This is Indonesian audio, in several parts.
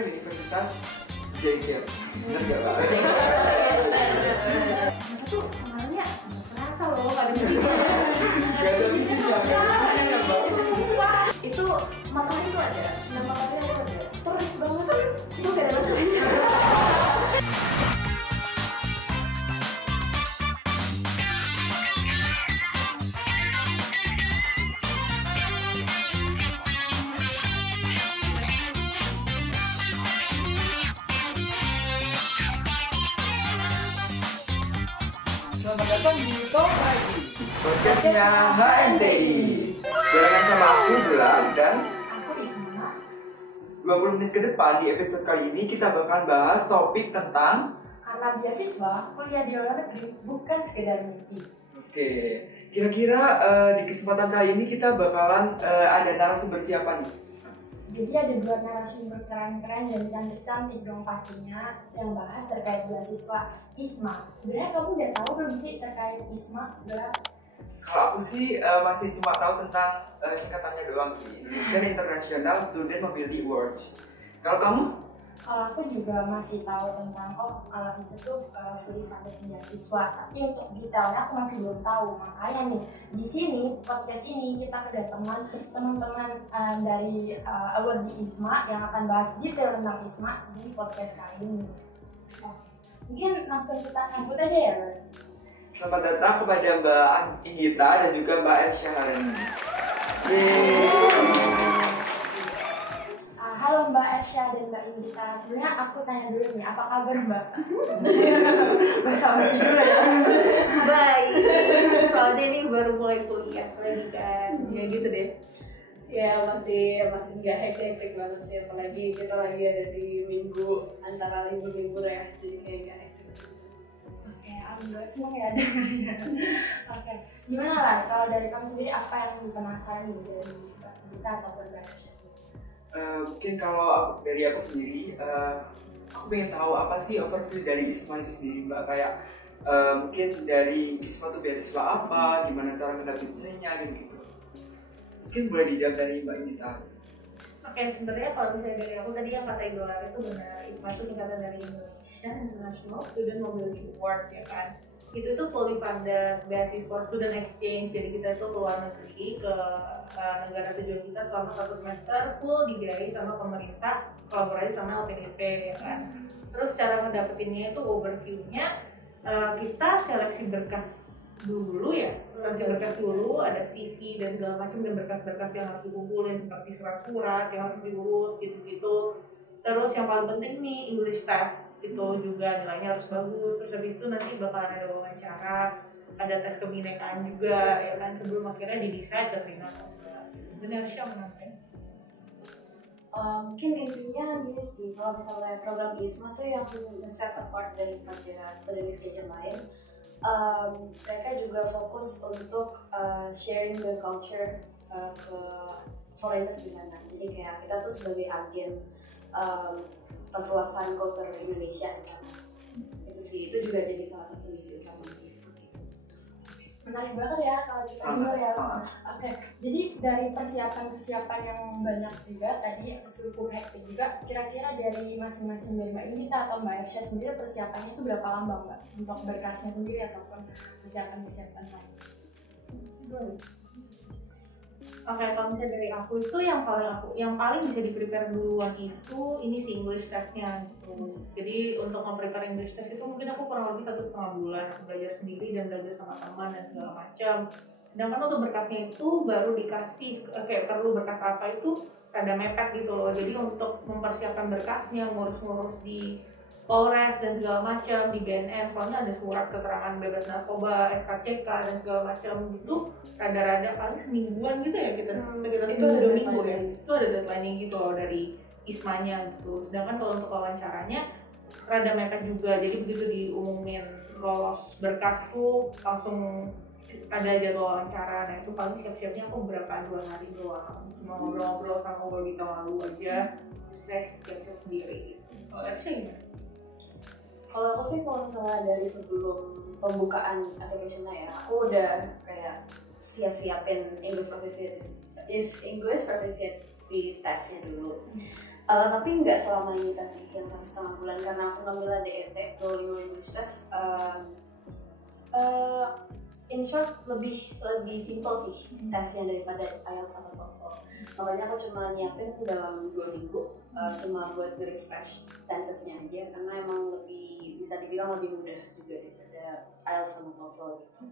Universitas JKT. Bener gak Pak? Itu kemarinnya terasa loh gak ada Gak ada visinya, gak ada visinya Mbak. itu matahari itu ada, nama matahari itu ada terus banget itu gak ada mataharinya. Selamat datang di Talk ID. Podcastnya HMTI. Barengan sama aku Bulan dan Aku Isma. 20 menit ke depan di episode kali ini kita bakalan bahas topik tentang Karena beasiswa, kuliah di luar negeri bukan sekedar mimpi. Oke, kira-kira di kesempatan kali ini kita bakalan ada narasumber siapa nih? Jadi ada dua narasumber keren-keren dan cantik-cantik dong pastinya yang bahas terkait beasiswa ISMA. Sebenarnya kamu udah tahu belum sih terkait ISMA? Udah. Kalau aku sih masih cuma tahu tentang singkatannya doang sih. Indonesian International Student Mobility Awards. Kalau kamu? Kalau aku juga masih tahu tentang alat itu tuh fully funded beasiswa, tapi untuk detailnya aku masih belum tahu. Makanya nih di sini podcast ini kita kedatangan teman-teman dari award di ISMA yang akan bahas detail tentang ISMA di podcast kali ini. Oke. Mungkin langsung kita sambut aja ya, Bang. Selamat datang kepada Mbak Inggita dan juga Mbak Elsya hari ini. Halo Mbak Elsya dan Mbak Inggita. Sebenarnya aku tanya dulu nih, apa kabar Mbak? Basa-basi dulu ya. Baik, soalnya ini baru mulai kuliah lagi kan, ya gitu deh. Ya masih nggak hektik banget sih, apalagi kita lagi ada di minggu antara libur ya, jadi kayak nggak hektik. Oke, alhamdulillah senang ya dengarnya. Oke, gimana lah kalau dari kamu sendiri apa yang penasaran gitu dari Mbak Inggita ataupun Mbak Elsya? Mungkin kalau dari aku sendiri, aku pengen tahu apa sih overview dari ISMA itu sendiri Mbak. Kayak mungkin dari ISMA itu beasiswa apa, gimana cara mendapatkannya gitu. Mungkin boleh dijawab dari Mbak Inggita. Oke, sebenarnya kalau misalnya dari aku tadi yang kata Idola itu benar, ISMA itu singkatan dari Indonesian International Student Mobility Award ya kan. Itu tuh fully funded beasiswa student exchange, jadi kita tuh keluar negeri ke negara tujuan kita selama 1 semester full dibiayai sama pemerintah, kolaborasi sama LPDP ya kan. Terus cara ngedapetinnya itu overview-nya kita seleksi berkas dulu ya, seleksi berkas dulu, ada CV dan segala macam dan berkas-berkas yang harus dikumpulin seperti surat-surat yang harus diurus gitu-gitu. Terus yang paling penting nih English test itu juga nilainya harus bagus. Terus habis itu nanti bakal ada wawancara, ada tes kebinekaan juga ya kan, sebelum akhirnya di-decide keterima atau enggak. Benar sih menurutnya. Mungkin intinya gini sih, kalau misalnya program ISMA tuh yang set apart daripada student exchange yang lain, mereka juga fokus untuk sharing the culture ke foreigners di sana. Jadi kayak kita tuh sebagai agen perluasan culture Indonesia di sana. Itu sih, itu juga jadi salah satu misi utama ISMA. Menarik banget ya kalau kita dengar ya. Oke, jadi dari persiapan yang banyak juga tadi cukup hektik juga. Kira-kira dari masing-masing dari Mbak Inggita atau Mbak Elsya sendiri persiapannya itu berapa lama Mbak untuk berkasnya sendiri ataupun persiapan lain? Oke, kalau misalnya dari aku itu yang paling bisa di-prepare duluan itu ini sih English testnya gitu. Jadi untuk memprepare English test itu mungkin aku kurang lebih 1,5 bulan aku belajar sendiri dan belajar sama teman dan segala macam. Sedangkan untuk berkasnya itu baru dikasih kayak perlu berkas apa itu ada mepet gitu loh. Jadi untuk mempersiapkan berkasnya, ngurus-ngurus di Polres dan segala macam di BNN, soalnya ada surat keterangan bebas narkoba, SKCK dan segala macam gitu, rada-rada paling semingguan gitu ya kita sekitar Itu itu ada 2 minggu ya. deadline. Itu ada deadline gitu loh dari ISMA-nya gitu. Sedangkan kalau untuk wawancaranya rada mepet juga, jadi begitu diumumin lolos berkas tuh langsung ada jadwal wawancara. Nah itu paling siap-siapnya aku berapa 2 hari doang, cuma ngobrol-ngobrol sama Wolbita lalu aja, saya siap-siap sendiri gitu. Kalau Elsya Kalau aku sih kalau misalnya dari sebelum pembukaan application-nya ya, aku udah kayak siap-siapin English proficiency testnya dulu. Tapi nggak selama ini sih yang 1,5 bulan, karena aku ngambil DET Duolingo English Test. In short lebih simple sih tesnya daripada IELTS atau TOEFL. Makanya aku cuma nyiapin dalam 2 minggu, cuma buat refresh tensesnya aja, karena emang lebih bisa dibilang lebih mudah juga daripada IELTS sama TOEFL gitu.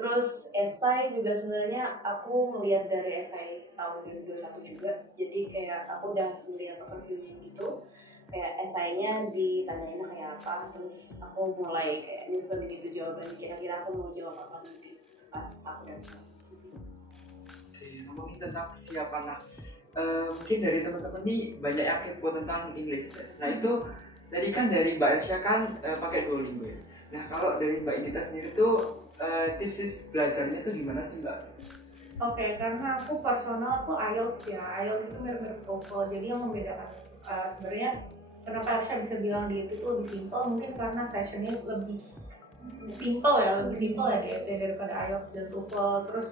Terus esai juga sebenarnya aku melihat dari esai tahun 2021 juga, jadi kayak aku udah melihat overviewnya gitu, kayak esainya ditanyainnya kayak apa, terus aku mulai kayak nyusun gitu jawaban, kira-kira aku mau jawab apa nanti pas aku udah bisa. Oke, ngomongin tentang persiapan, nah mungkin dari teman-teman nih banyak yang kepo tentang English test. Nah itu tadi kan dari Mbak Ersha kan pakai Duolingo ya. Nah kalau dari Mbak Indita sendiri tuh tips-tips belajarnya tuh gimana sih Mbak? Oke, karena aku personal tuh IELTS ya. IELTS itu mirip-mirip TOEFL. Jadi yang membedakan sebenarnya kenapa Ersha bisa bilang dia itu lebih simple, mungkin karena sessionnya lebih simple ya DET daripada IELTS dan TOEFL. Terus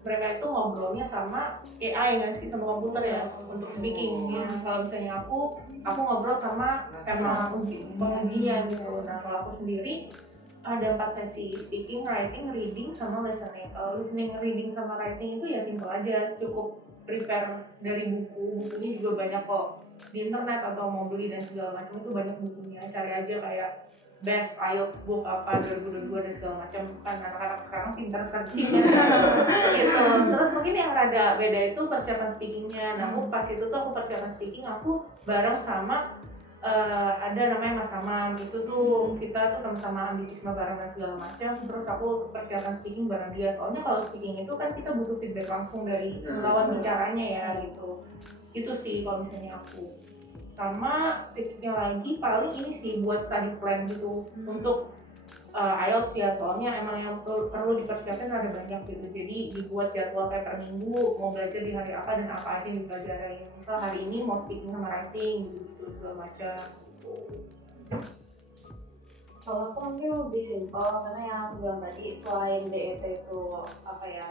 mereka itu ngobrolnya sama AI nggak sih, sama komputer ya untuk speakingnya. Kalau misalnya aku ngobrol sama pengujinya gitu. Nah kalau aku sendiri ada 4 sesi, speaking, writing, reading, sama listening. Kalau listening, reading, sama writing itu ya simple aja, cukup prepare dari bukunya juga banyak kok di internet, atau mau beli dan segala macam itu banyak bukunya. Cari aja kayak best IELTS book apa 2022 dan segala macam, kan anak-anak sekarang pintar searching ya gitu. Terus mungkin yang rada beda itu persiapan speakingnya. Nah aku pas itu tuh aku persiapan speaking aku bareng sama ada namanya Mas Amam, itu tuh kita tuh sama-sama ambisisme bareng dan segala macam. Terus aku persiapan speaking bareng dia, soalnya kalau speaking itu kan kita butuh feedback langsung dari lawan bicaranya ya gitu. Itu sih kalau misalnya aku. Sama tipsnya lagi paling ini sih buat study plan gitu untuk IELTS ya, soalnya emang yang perlu dipersiapkan ada banyak gitu. Jadi dibuat jadwal kayak per minggu mau belajar di hari apa dan apa aja yang dipelajarin. Misal hari ini mau speaking sama writing gitu segala macam. Kalau aku mungkin lebih simpel, karena yang aku bilang tadi selain DET itu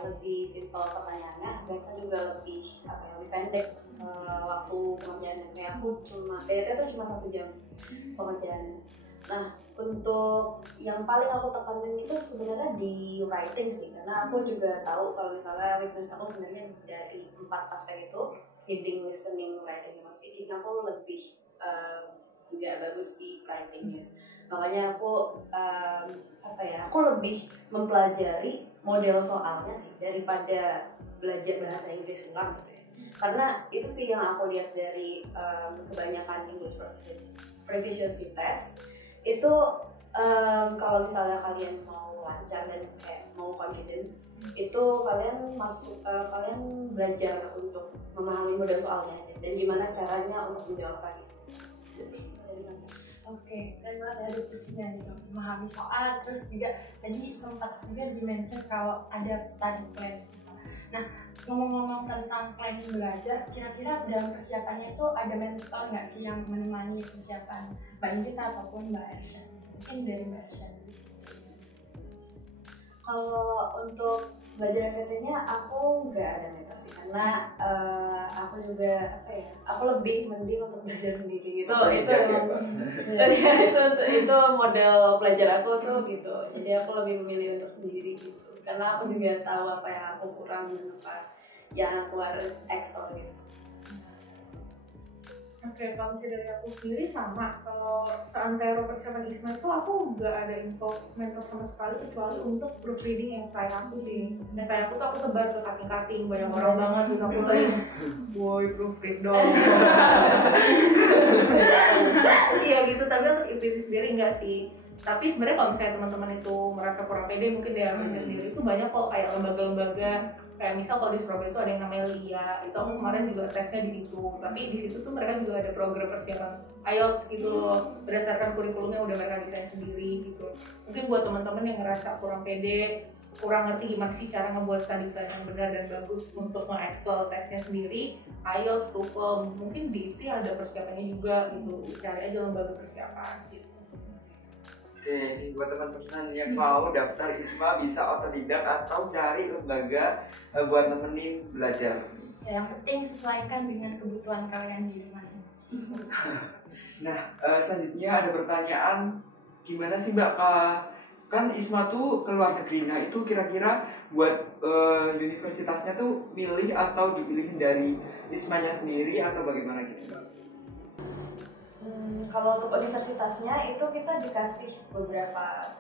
lebih simpel pertanyaannya, mereka juga lebih lebih pendek waktu pengerjaannya. Kayak aku DET itu cuma 1 jam pengerjaannya. Nah untuk yang paling aku tekanin itu sebenarnya di writing sih, karena aku juga tahu kalau misalnya weakness aku sebenarnya dari 4 aspek itu, reading, listening, writing, sama speaking, aku lebih nggak bagus di writingnya. Makanya aku aku lebih mempelajari model soalnya sih daripada belajar bahasa Inggris ulang gitu ya. Karena itu sih yang aku lihat dari kebanyakan English proficiency test itu, kalau misalnya kalian mau lancar dan kayak mau confident, itu kalian belajar untuk memahami model soalnya aja dan gimana caranya untuk menjawab lagi. Oke, keren banget dari tipsnya nih dong, memahami soal, terus juga tadi sempat juga di-mention kalau ada study plan. Nah, ngomong-ngomong tentang planning belajar, kira-kira dalam persiapannya itu ada mentor nggak sih yang menemani persiapan Mbak Indita ataupun Mbak Ersha? Mungkin dari Mbak Ersha. Kalau untuk belajar FPP-nya aku nggak ada mentor sih, karena aku juga aku lebih mending untuk belajar sendiri gitu. Itu model belajar aku tuh gitu. Jadi aku lebih memilih untuk sendiri gitu, karena aku juga tahu apa yang aku kurang dan apa yang aku harus excel gitu. Oke, kalau misalnya dari aku sendiri sama, kalau seantero persiapan ISMA itu aku nggak ada info mentor sama sekali kecuali untuk proofreading essay aku sih. Essay aku tuh aku tebar ke cutting-cutting, banyak orang banget, terus aku lagi boy proofread dong. Iya gitu, tapi untuk itu sendiri enggak sih. Tapi sebenarnya kalau misalnya teman-teman itu merasa kurang pede, mungkin dari aku sendiri itu banyak kok kayak lembaga-lembaga, kayak misal kalau di Surabaya itu ada yang namanya LIA, itu aku kemarin juga tesnya di situ. Tapi di situ tuh mereka juga ada program persiapan IELTS gitu loh, berdasarkan kurikulumnya udah mereka desain sendiri gitu. Mungkin buat teman-teman yang ngerasa kurang pede, kurang ngerti gimana sih cara ngebuat study plan yang benar dan bagus untuk nge-excel tesnya sendiri, IELTS, TOEFL, mungkin di ITI ada persiapannya juga gitu, cari aja lembaga persiapan gitu. Oke, ini buat teman-teman yang mau daftar ISMA bisa otodidak atau cari lembaga buat nemenin belajar. Ya, yang penting sesuaikan dengan kebutuhan kalian di masing-masing. Nah, selanjutnya ada pertanyaan, gimana sih Mbak, kan ISMA tuh ke luar negeri, nah itu kira-kira buat universitasnya tuh milih atau dipilihin dari ISMA-nya sendiri atau bagaimana gitu Mbak? Kalau untuk universitasnya itu kita dikasih beberapa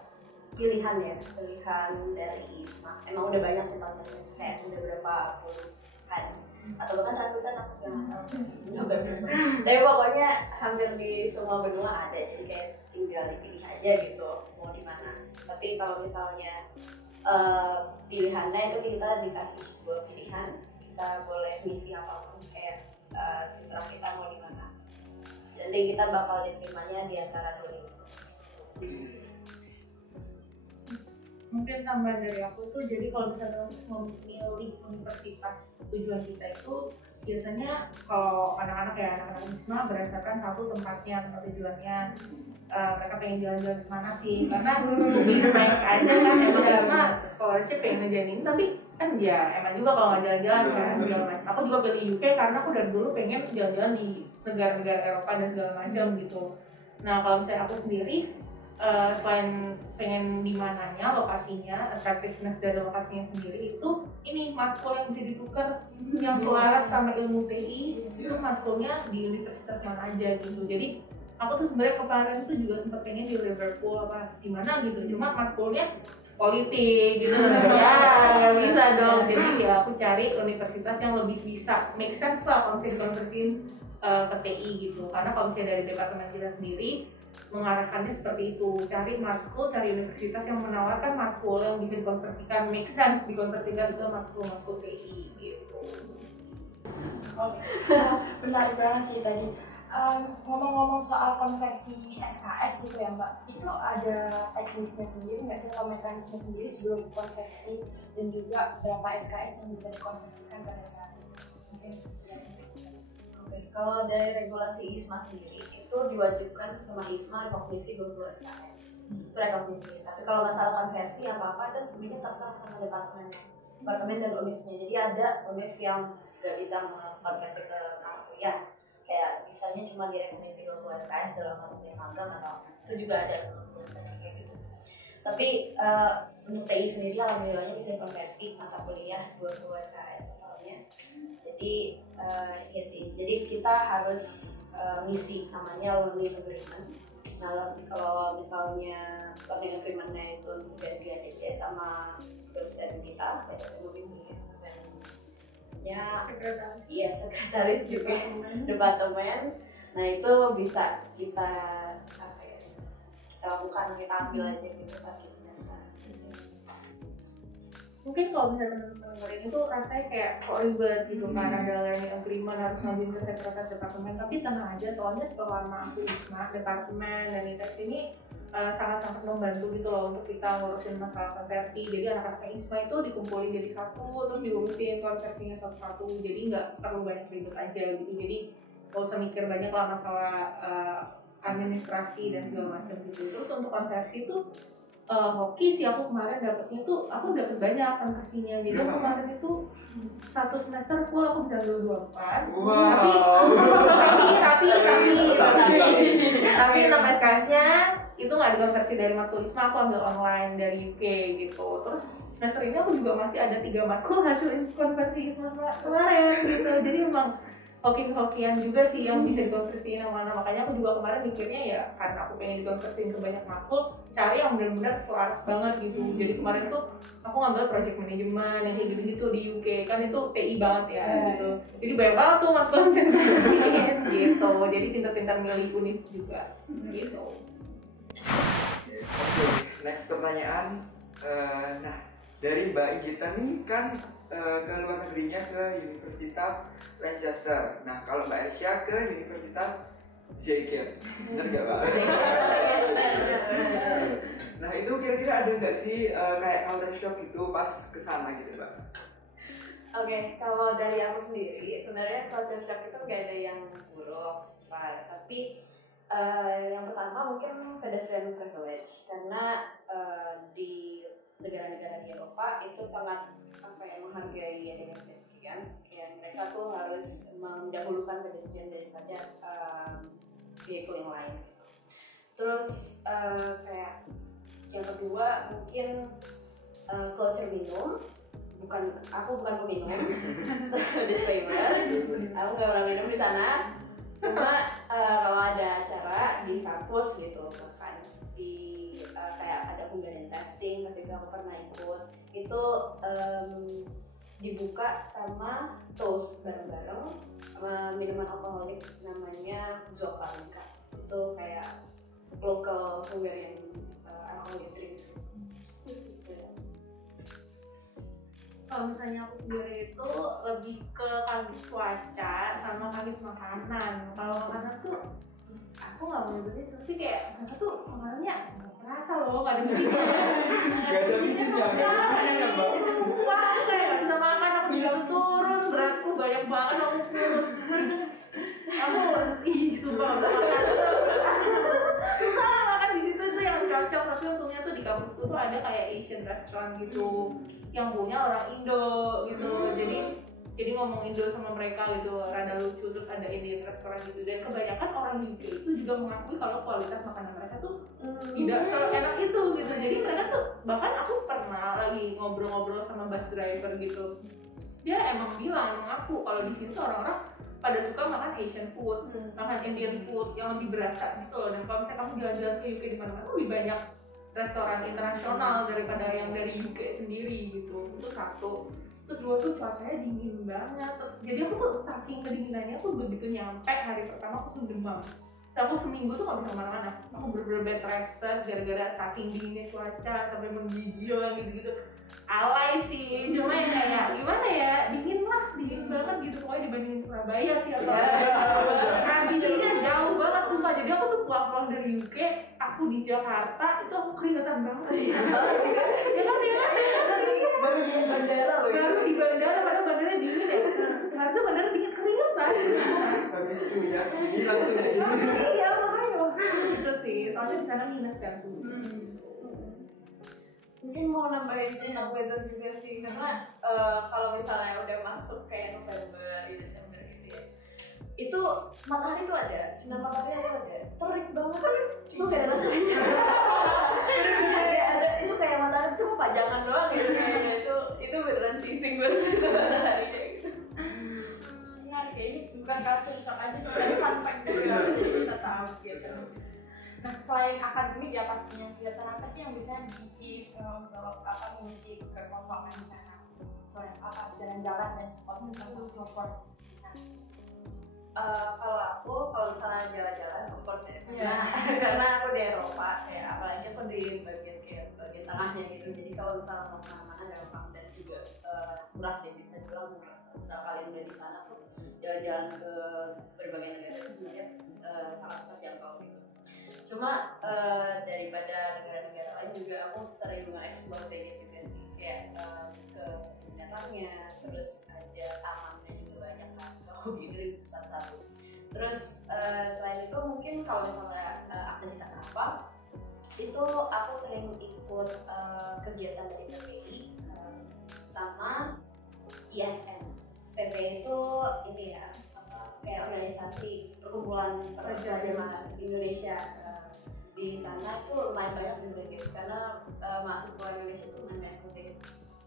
pilihan ya, pilihan dari ISMA. Emang udah banyak sih contohnya, kayak udah berapa puluhan atau bahkan ratusan, aku nggak tahu. Tapi pokoknya hampir di semua benua ada, jadi kayak tinggal dipilih aja gitu mau di mana. Tapi kalau misalnya pilihannya itu kita dikasih dua pilihan, kita boleh misi apapun, kayak terserah kita mau di mana. Jadi kita bakal diterimanya di antara dua itu. Mungkin tambahan dari aku tuh, jadi kalau misalnya memilih universitas tujuan kita itu biasanya kalau anak-anak ya anak-anak ISMA berdasarkan satu tempatnya, tempat tujuannya, mereka pengen jalan-jalan kemana sih, karena mungkin pengen aja kan emang ISMA scholarship pengen ngejanin, tapi kan ya emang juga kalau nggak jalan-jalan kan segala macam. Aku juga pilih UK karena aku dari dulu pengen jalan-jalan di negara-negara Eropa dan segala macam gitu. Nah kalau misalnya aku sendiri, selain pengen di mananya, lokasinya, attractiveness dari lokasinya sendiri, itu ini matkul yang bisa ditukar yang selaras sama ilmu TI itu matkulnya di universitas mana aja gitu. Jadi aku tuh sebenarnya kemarin tuh juga sempat pengen di Liverpool apa di mana gitu, cuma matkulnya politik gitu ya nggak bisa dong. Jadi ya aku cari universitas yang lebih bisa make sense lah kalau misalnya dikonversiin ke TI gitu, karena kalau misalnya dari departemen kita sendiri mengarahkannya seperti itu, cari matkul, cari universitas yang menawarkan matkul yang bisa dikonversikan, make sense dikonversikan ke matkul TI gitu. Oke, menarik banget sih tadi. Ngomong-ngomong soal konversi SKS gitu ya Mbak, itu ada teknisnya sendiri nggak sih atau mekanisme sendiri sebelum konversi, dan juga berapa SKS yang bisa dikonversikan pada saat itu? Mungkin Oke, kalau dari regulasi ISMA sendiri itu diwajibkan sama ISMA rekognisi 20 SKS. Itu rekognisi. Tapi kalau masalah konversi apa-apa itu sebenarnya terserah sama departemen dan univnya. Jadi ada univ yang nggak bisa mengkonversi ke mata kuliah, kayak misalnya cuma direkognisi 20 SKS dalam mata kuliah magang atau itu juga ada kayak gitu. Tapi untuk TI sendiri alhamdulillahnya bisa konversi mata kuliah 20 SKS totalnya. Jadi ya sih, jadi kita harus ngisi namanya learning agreement. Nah kalau misalnya learning agreementnya itu udah di sama dosen kita, mungkin dosennya, iya sekretaris juga departemen. Nah itu bisa kita apa ya, kita lakukan, kita ambil aja gitu pas kita daftar. Mungkin kalau misalnya teman-teman itu rasanya kayak kok ribet gitu kan, ada learning agreement harus ngajuin ke sekretaris departemen, tapi tenang aja soalnya selama aku ISMA, departemen dan ITES ini sangat-sangat membantu gitu loh untuk kita ngurusin masalah konversi. Jadi anak-anak ISMA itu dikumpulin jadi satu, terus diurusin konversinya satu-satu, jadi nggak perlu banyak ribet aja gitu. Jadi nggak usah mikir banyak lah masalah administrasi dan segala macam gitu. Terus untuk konversi itu hoki sih, aku kemarin dapetnya tuh, aku dapet banyak konversinya. Jadi aku kemarin itu satu semester full aku bisa ambil 24. Tapi 6 SKS-nya itu nggak dikonversi dari matkul ISMA, aku ambil online dari UK gitu. Terus semester ini aku juga masih ada 3 matkul hasil konversi ISMA kemarin gitu. Jadi memang hoki-hokian juga sih yang bisa dikonversiin yang mana. Makanya aku juga kemarin mikirnya ya karena aku pengen dikonversiin ke banyak matkul, cari yang benar-benar selaras banget gitu. Jadi kemarin tuh aku ngambil project management yang kayak gitu-gitu di UK, kan itu TI banget ya gitu. Jadi banyak banget tuh matkul yang bisa dikonversiin gitu. Jadi pintar-pintar milih univ juga gitu. Oke, next pertanyaan. Nah, dari Mbak Inggita nih kan ke luar negerinya ke Universitas Lancaster. Nah, kalau Mbak Aisyah ke Universitas JKT, bener nggak Mbak? Nah, itu kira-kira ada nggak sih kayak culture shock gitu pas kesana gitu Mbak? Oke, kalau dari aku sendiri, sebenarnya culture shock itu nggak ada yang buruk, tapi yang pertama mungkin pedestrian privilege, karena di negara-negara di Eropa itu sangat apa ya, menghargai adanya pedestrian, kayak mereka tuh harus mendahulukan pedestrian daripada vehicle yang lain. Terus kayak yang kedua mungkin culture minum. Aku bukan peminum. Disclaimer, aku nggak pernah minum di sana. Cuma kalau ada acara di kampus gitu, bahkan di kayak ada pemberian testing, pasti aku pernah ikut. Itu dibuka sama toast bareng-bareng sama minuman alkoholik namanya Zopalinka. Itu kayak local Hungarian alcoholic drinks. Kalau misalnya aku sendiri itu lebih ke kagum cuaca sama kagum makanan. Kalau makanan tuh aku nggak mau nyebutin, tapi kayak mereka tuh makanannya nggak kerasa loh, nggak ada musiknya. Gak ada bikinnya, Wah, kayak nggak bisa makan, aku bilang turun, beratku banyak banget, aku turun. Sumpah nggak makan. Susah makan di situ tuh yang cocok, tapi untungnya tuh di kampusku tuh ada kayak Asian restaurant gitu, yang punya orang Indo gitu. Jadi ngomong Indo sama mereka gitu rada lucu, terus ada Indian restoran gitu, dan kebanyakan orang UK itu juga mengakui kalau kualitas makanan mereka tuh tidak seenak itu gitu. Jadi mereka tuh, bahkan aku pernah lagi ngobrol-ngobrol sama bus driver gitu, dia emang bilang, mengaku kalau di sini tuh orang-orang pada suka makan Asian food, makan Indian food yang lebih berasa gitu loh. Dan kalau misalnya kamu jalan-jalan ke UK di mana-mana, lebih banyak restoran internasional daripada yang dari UK sendiri gitu. Itu satu. Terus dua tuh cuacanya dingin banget. Terus jadi aku tuh saking kedinginannya tuh begitu nyampe hari pertama aku tuh demam. Terus aku seminggu tuh gak bisa kemana-mana. Aku bener-bener bed rested gara-gara saking dinginnya cuaca sampai menggigil gitu-gitu. Alay sih, cuma yang kayak gimana ya, dingin banget gitu pokoknya dibandingin Surabaya sih atau dinginnya jauh banget sumpah. Jadi aku tuh pulang dari UK, aku di Jakarta itu aku keringetan banget. Ya kan baru di bandara loh. baru di bandara, padahal bandaranya dingin ya. Harusnya bandara dingin keringetan. Habis itu ya segini langsung segini. Iya makanya itu sih, soalnya di sana minus kan tuh. Mungkin mau nambahin tentang weather juga sih, karena kalau misalnya udah masuk kayak November, Desember gitu ya, itu matahari tuh ada, sinar matahari tuh ada, terik banget, cuma gak ada rasanya. ada itu kayak matahari cuma pajangan doang gitu kayaknya. Itu beneran sising banget matahari kayak gitu. Menarik ya, ini bukan culture shock aja sih, tapi fun fact juga jadi kita tahu gitu. Nah, selain akademik ya pastinya, kegiatan apa sih yang bisa diisi untuk mengisi kekosongan di sana? Selain apa, jalan-jalan dan spot untuk support di sana? Kalau misalnya jalan-jalan, of course ya, karena aku di Eropa, kayak apalagi aku di bagian tengahnya gitu. Jadi kalau misalnya mau kemana-mana gampang dan juga murah sih, bisa dibilang murah. Misal kalian udah di sana tuh jalan-jalan ke berbagai negara itu sebenarnya sangat terjangkau gitu. Cuma daripada negara-negara lain juga aku sering mengeksplor juga sih, kayak ke binatangnya, terus ada tamannya juga banyak kan, aku dari satu. Terus selain itu mungkin kalau misalnya aktivitas apa, itu aku sering ikut kegiatan dari PPI sama ISN. PPI itu ini ya, kayak organisasi perkumpulan pelajar mahasiswa Indonesia. Di sana itu lumayan banyak juga karena mahasiswa Indonesia itu lumayan penting.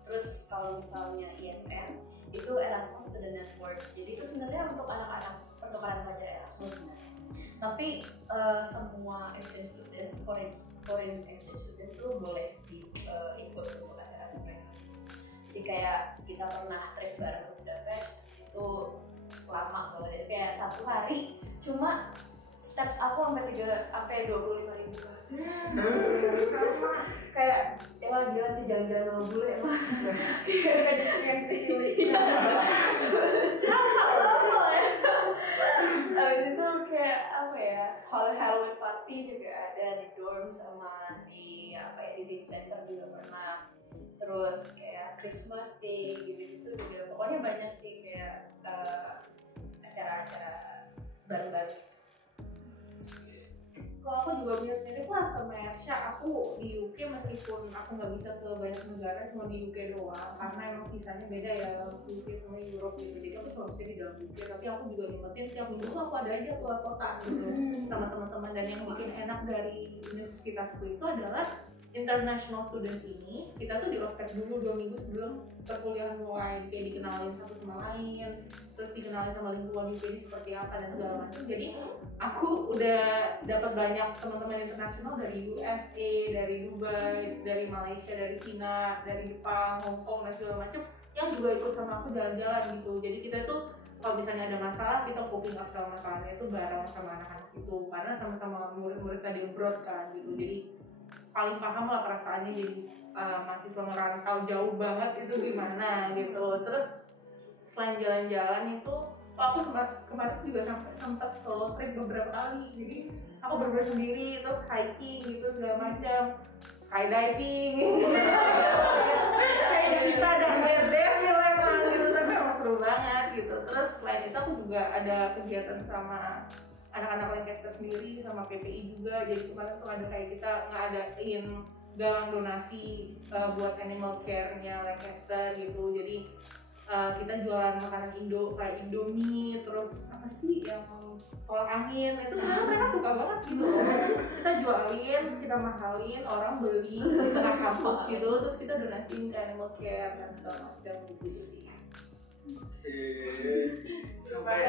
Terus kalau misalnya ISN itu Erasmus Student Network, jadi itu sebenarnya untuk anak-anak pertukaran pelajar Erasmus sebenarnya. Tapi semua exchange student, foreign exchange student itu boleh ikut untuk acara mereka. Jadi kayak kita pernah trip bareng ke Budapest itu lama banget, jadi kayak 1 hari cuma steps aku sampai 25.000 kayak ya gila sih, jalan-jalan sama bule emang pedestrian kecil abis itu kayak apa ya, Halloween party juga ada di dorm sama di di city center juga pernah. Terus kayak Christmas Day gitu-gitu juga, pokoknya banyak sih kayak acara-acara bareng-bareng. Kalau aku juga mirip-mirip lah sama Ersha. Aku di UK meskipun aku nggak bisa ke banyak negara, cuma di UK doang karena emang visanya beda ya UK sama Europe gitu. Jadi aku cuma bisa di dalam UK, tapi aku juga nikmatin tiap minggu tuh aku ada aja keluar kota gitu sama teman-teman. Dan yang bikin enak dari universitasku itu adalah international student ini kita tuh di ospek dulu 2 minggu sebelum perkuliahan mulai, kayak dikenalin satu sama lain, terus dikenalin sama lingkungan UK ini seperti apa dan segala macam. Jadi aku udah dapat banyak teman-teman internasional dari USA, dari Dubai, dari Malaysia, dari Cina, dari Jepang, Hong Kong dan segala macam yang juga ikut sama aku jalan-jalan gitu. Jadi kita tuh kalau misalnya ada masalah kita coping up sama masalahnya itu bareng sama anak-anak itu karena sama-sama murid-murid tadi abroad kan gitu. Jadi paling paham lah perasaannya jadi mahasiswa ngerantau jauh banget itu gimana gitu. Terus selain jalan-jalan itu aku kemarin juga sempat solo trip beberapa kali. Jadi aku berburu sendiri terus hiking gitu segala macam, skydiving kayak kita ada devil emang gitu, tapi emang seru banget gitu. Terus selain itu aku juga ada kegiatan sama anak-anak Lancaster sendiri sama PPI juga. Jadi kemarin tuh ada kayak kita ngadain galang donasi buat animal care-nya Lancaster gitu. Jadi kita jualan makanan Indo kayak Indomie, terus apa sih yang kolak angin itu mereka suka banget gitu. Kita jualin, kita mahalin, orang beli di tengah kampus gitu, terus kita donasiin ke animal care dan segala macam gitu sih. Sampai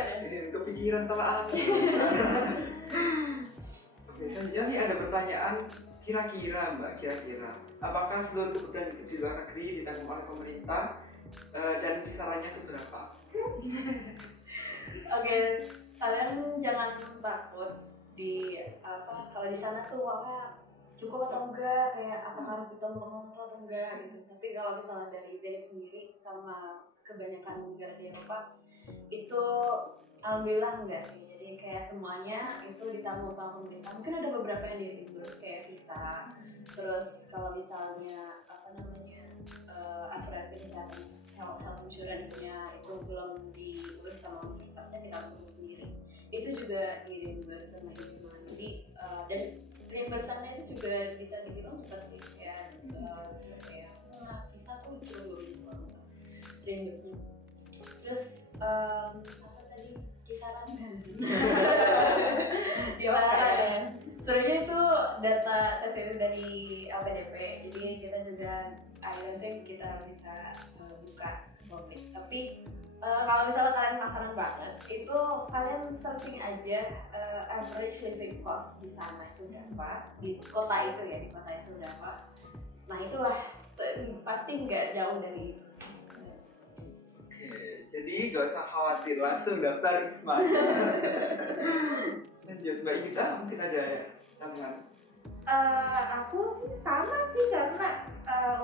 kepikiran telah aku. Oke, selanjutnya nih ada pertanyaan, kira-kira Mbak, apakah seluruh kebutuhan di luar negeri ditanggung oleh pemerintah dan kisarannya itu berapa? Oke, kalian jangan takut di kalau di sana tuh uangnya cukup atau enggak, kayak apa harus ditolong atau enggak gitu. Tapi kalau misalnya dari Zenit sendiri sama kebanyakan negara di Eropa itu alhamdulillah enggak sih. Jadi kayak semuanya itu ditanggung sama pemerintah. Mungkin ada beberapa yang diurus kayak visa. Terus kalau misalnya asuransi kesehatan, health insurance-nya itu belum diurus sama universitasnya, kita harus urus sendiri. Itu juga di reimburse sama itu. Jadi dan reimbursannya itu juga bisa dibilang juga sih kayak visa tuh cuma 2 minggu reimburse-nya. Terus apa tadi kisaran sebenarnya itu data hasil dari LPDP, jadi kita juga akhirnya kita bisa buka publik. Tapi kalau misalnya kalian penasaran banget, itu kalian searching aja average living cost di sana itu berapa, di kota itu ya, di kota itu berapa. Nah itulah pasti nggak jauh dari itu. Oke, jadi gak usah khawatir, langsung daftar ISMA. Lanjut, Mbak Ita mungkin ada tambahan? Aku sih sama sih karena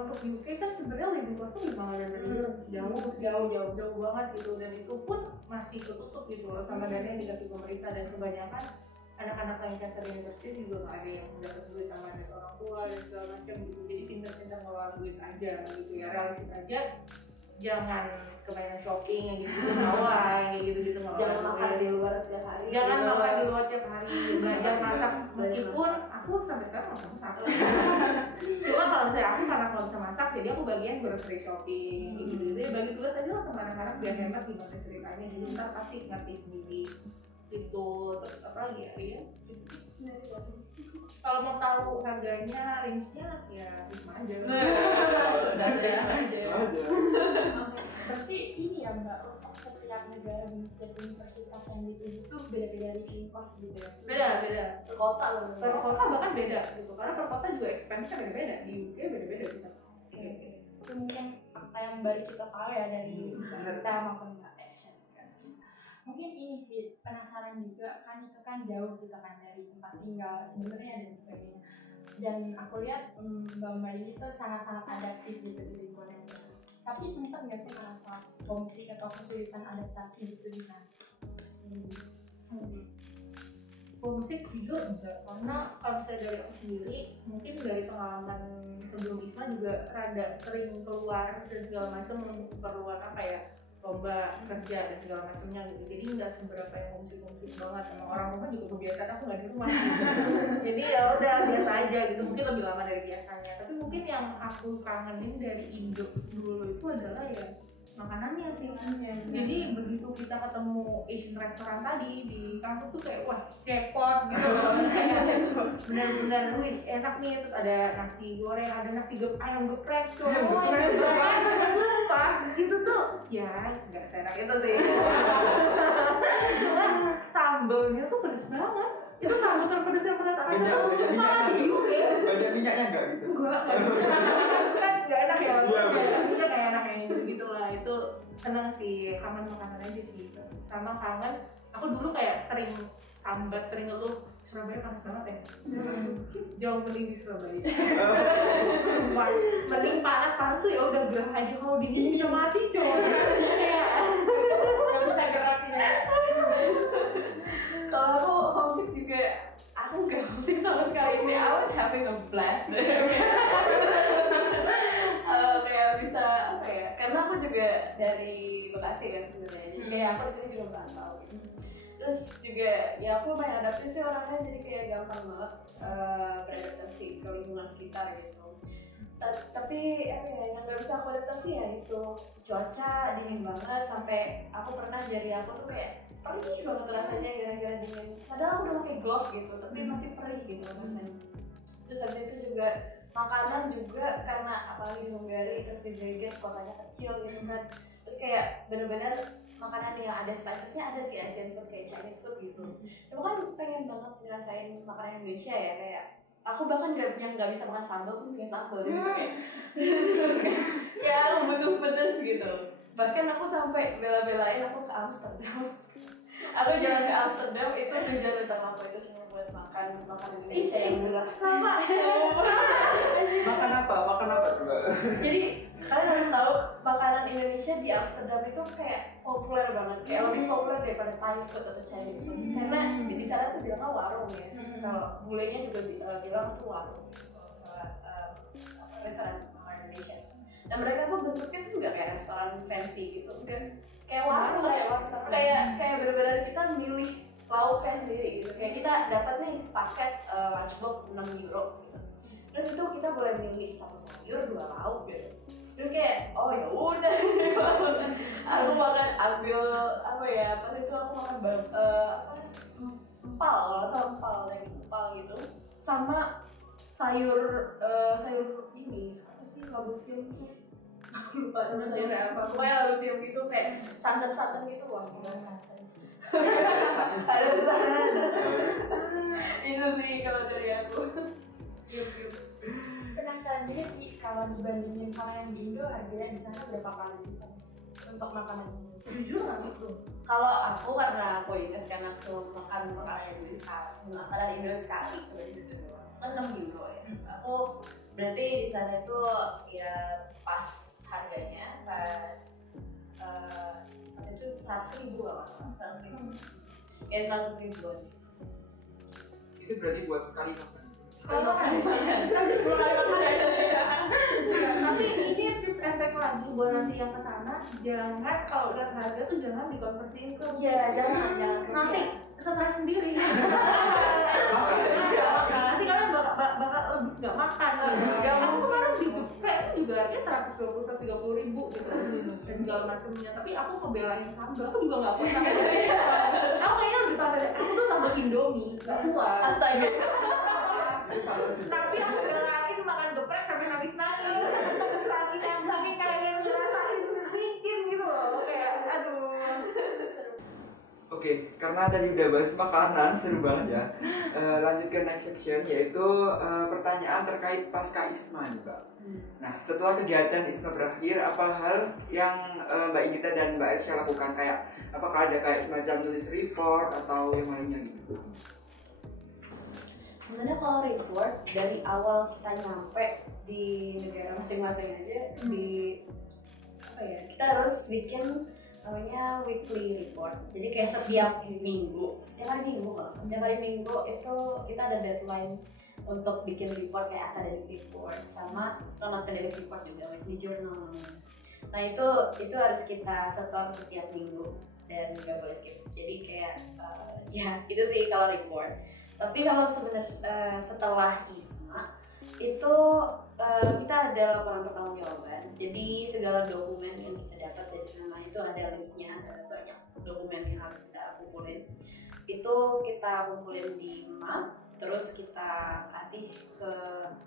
untuk UK kan sebenarnya living cost-nya gimana dari jauh banget gitu, dan itu pun masih ketutup gitu loh sama dana yang dikasih pemerintah. Dan kebanyakan anak-anak Lancaster University juga nggak ada yang dapat duit tambahan dari orang tua dan segala macam gitu. Jadi pintar-pintar ngelola duit aja gitu ya, realistis aja. Jangan kebanyakan shopping yang gitu ngelola, kayak gitu Jangan makan di luar tiap hari. Jangan makan di luar tiap hari. Belajar masak, meskipun aku sampai sekarang nggak bisa masak. Cuma kalau misalnya aku karena kalau bisa masak, jadi aku bagian grocery shopping gitu. Jadi bagi tugas aja lah sama anak-anak biar hemat gimana ceritanya. Jadi ntar pasti ngerti sendiri. Itu terus apa lagi ya? Kalau mau tahu harganya, range-nya ya Wisma aja. Berarti ini ya Mbak, untuk setiap negara di setiap universitas yang dituju itu beda-beda living cost gitu ya? Beda. Per kota loh. Per kota bahkan beda gitu. Karena per kota juga expense-nya beda-beda. Di UK beda-beda bisa. Oke. Itu mungkin fakta yang baru kita tahu ya dari kita maupun Mbak Esha. Mungkin ini sih penasaran juga kan, itu kan jauh kita kan dari tempat tinggal sebenarnya dan sebagainya. Dan aku lihat Mbak ini tuh sangat-sangat adaptif gitu di lingkungan. Tapi sempat nggak sih merasa homesick atau kesulitan adaptasi gitu di sana? Homesick juga enggak, karena kalau misalnya dari aku sendiri, mungkin dari pengalaman sebelum ISMA juga rada sering keluar dan segala macam untuk keperluan apa ya, lomba kerja dan segala macamnya gitu. Jadi nggak seberapa yang homesick banget. Emang orang rumah juga kebiasaan aku nggak di rumah gitu. Jadi ya udah biasa aja gitu, mungkin lebih lama dari biasanya. Tapi mungkin yang aku kangenin dari Indo dulu itu adalah ya makanannya sih. Jadi begitu kita ketemu Asian restoran tadi di kampus tuh kayak wah jackpot gitu loh. Benar-benar wih enak nih, terus ada nasi goreng, ada nasi ayam geprek tuh. Pas gitu tuh ya nggak seenak itu sih. Cuma sambelnya tuh pedes banget. Itu sambal terpedes yang pernah tak Banyak minyaknya nggak gitu? Enggak, kan nggak enak ya, maksudnya kayak enak kayak gitu lah. Itu seneng sih, kangen makanan aja sih. Sama kangen, aku dulu kayak sering sambat, sering ngeluh Surabaya panas banget ya. Jauh mending di Surabaya. Sumpah, mending panas tuh ya udah gerah aja, kalau dingin bisa mati coy. Kayak nggak bisa gerak ya. Kalau aku homesick juga, aku nggak homesick sama sekali sih. I was having a blast. Kayak bisa apa ya? Karena aku juga dari Bekasi kan sebenarnya. Jadi kayak aku di sini juga merantau. Terus juga ya aku lumayan adaptif sih orangnya, jadi kayak gampang banget beradaptasi ke lingkungan sekitar gitu. Tapi apa ya, yang nggak bisa aku adaptasi ya itu cuaca dingin banget, sampai aku pernah jari aku tuh kayak perih banget rasanya gara-gara dingin. Padahal aku udah pakai glove gitu, tapi masih perih gitu rasanya. Terus habis itu juga makanan juga, karena apalagi di Hungary terus di Zagreb kotanya kecil gitu kan. Terus kayak bener-bener makanan yang ada spicesnya ada sih, Asian food kayak Chinese food gitu. Cuma kan pengen banget ngerasain makanan Indonesia ya, kayak aku bahkan yang nggak bisa makan sambal pun punya sambal gitu kayak ya aku butuh pedes gitu. Bahkan aku sampai bela-belain aku ke Amsterdam. Aku jalan ke Amsterdam itu tujuan utama aku itu cuma buat makan Indonesia yang murah. Makan apa coba? Jadi kalian harus tahu makanan Indonesia di Amsterdam itu kayak populer banget, kayak lebih populer daripada Thai food atau Chinese food. Karena di sana tuh bilangnya warung ya. Kalau bulenya juga bilang tuh warung, restoran Indonesia. Dan mereka tuh bentuknya tuh nggak kayak restoran fancy gitu, kan kayak warung, kayak bener-bener kita milih lauknya sendiri gitu. Kayak kita dapat nih paket lunchbox 6 euro gitu. Terus itu kita boleh milih 1 sayur 2 lauk gitu. Terus kayak oh ya udah aku makan ambil apa ya, pas itu aku makan empal gitu sama sayur ini apa sih, labusium tuh aku lupa nama sayurnya apa. Pokoknya labusium gitu kayak santan gitu. Wah gila santan. Ada itu sih kalau dari aku. Penasaran juga sih kalau dibandingin sama yang di Indo, harganya di sana berapa kali lipat untuk makanan ini? Jujur nggak gitu. Kalau aku karena aku ingat kan aku makan makanan Indo sekali kan 6 euro ya. Aku berarti di sana itu ya pas harganya pas itu 100.000 lah, 100.000. Ya 100.000. Itu berarti buat sekali makan. Kalau tapi 10 kali makan ya. Tapi ini tips efek lagi buat nanti yang kesana, jangan kalau lihat harga tuh jangan dikonversiin ke Jangan nanti stres sendiri. Nanti kalian bakal lebih nggak makan. Yang aku kemarin di geprek juga harganya 120-130 ribu gitu dan segala macamnya. Tapi aku ngebelain sambal, aku juga nggak pernah. Aku kayaknya lebih pada aku tuh sambal Indomie, nggak puas. Astaga. Tapi aku belain makan geprek sampai nangis. Saking kayak ngerasain licin gitu loh, kayak aduh. Oke, karena tadi udah bahas makanan, seru banget ya. Lanjut ke next section, yaitu pertanyaan terkait pasca ISMA nih Mbak. Nah, setelah kegiatan ISMA berakhir, apa hal yang Mbak Ingita dan Mbak Aisyah lakukan? Kayak, apakah ada kayak semacam nulis report atau yang lainnya gitu? Sebenarnya kalau report dari awal kita nyampe di negara masing-masing aja di apa ya, kita harus bikin namanya weekly report. Jadi kayak setiap hari minggu itu kita ada deadline untuk bikin report kayak academic report sama non academic report juga, weekly journal. Nah itu harus kita setor setiap minggu dan nggak boleh skip. Jadi kayak ya itu sih kalau report. Tapi kalau setelah ISMA itu kita ada laporan pertanggungjawaban. Jadi segala dokumen yang kita dapat dari sana itu ada listnya, ada banyak dokumen yang harus kita kumpulin. Itu kita kumpulin di map, terus kita kasih ke